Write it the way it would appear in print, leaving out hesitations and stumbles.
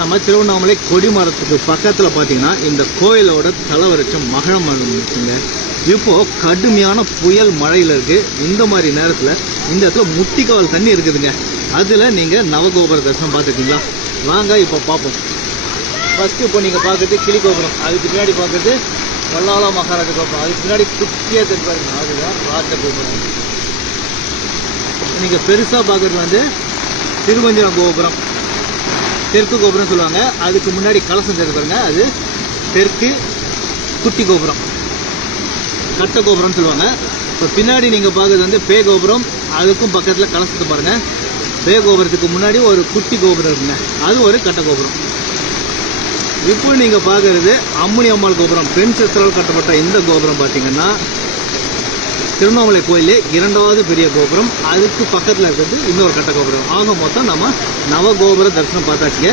நம்ம திருவண்ணாமலை கொடிமரத்துக்கு பக்கத்தில் பார்த்தீங்கன்னா இந்த கோயிலோட தலைவரிச்சம் மகழ மரம் இருக்குங்க. இப்போ கடுமையான புயல் மழையில் இருக்கு. இந்த மாதிரி நேரத்தில் இந்த இடத்துல முட்டிக்கால் தண்ணி இருக்குதுங்க. அதில் நீங்கள் நவகோபுர தரிசனம் பார்த்துருக்கீங்களா? வாங்க இப்போ பார்ப்போம். ஃபஸ்ட்டு இப்போ நீங்கள் பார்க்குறது கிளி கோபுரம், அதுக்கு பின்னாடி பார்க்குறது வல்லாள மகாராஜ கோபுரம், அதுக்கு பின்னாடி குட்டியாக தெரிப்பாருங்க, அதுதான் ராஜ கோபுரம். நீங்கள் பெருசாக பார்க்குறது வந்து திருமஞ்சன கோபுரம், தெற்கு கோபுரம் சொல்லுவாங்க. அதுக்கு முன்னாடி கலசம் தெரிஞ்சு பாருங்க, அது தெற்கு குட்டி கோபுரம், கட்ட கோபுரம்னு சொல்லுவாங்க. இப்போ பின்னாடி நீங்கள் பார்க்குறது வந்து பே கோபுரம், அதுக்கும் பக்கத்தில் கலசத்தை பாருங்கள். பே கோபுரத்துக்கு முன்னாடி ஒரு குட்டி கோபுரம் இருக்குங்க, அது ஒரு கட்ட கோபுரம். இப்போ நீங்கள் பார்க்குறது அம்மணி அம்மாள் கோபுரம், பெண் சித்திரால் கட்டப்பட்ட இந்த கோபுரம் பார்த்தீங்கன்னா திருவண்ணாமலை கோயிலே 2வது பெரிய கோபுரம். அதுக்கு பக்கத்தில் இருக்கிறது இன்னொரு கட்ட கோபுரம். ஆக மொத்தம் நம்ம நவகோபுர தரிசனம் பார்த்தாச்சுங்க.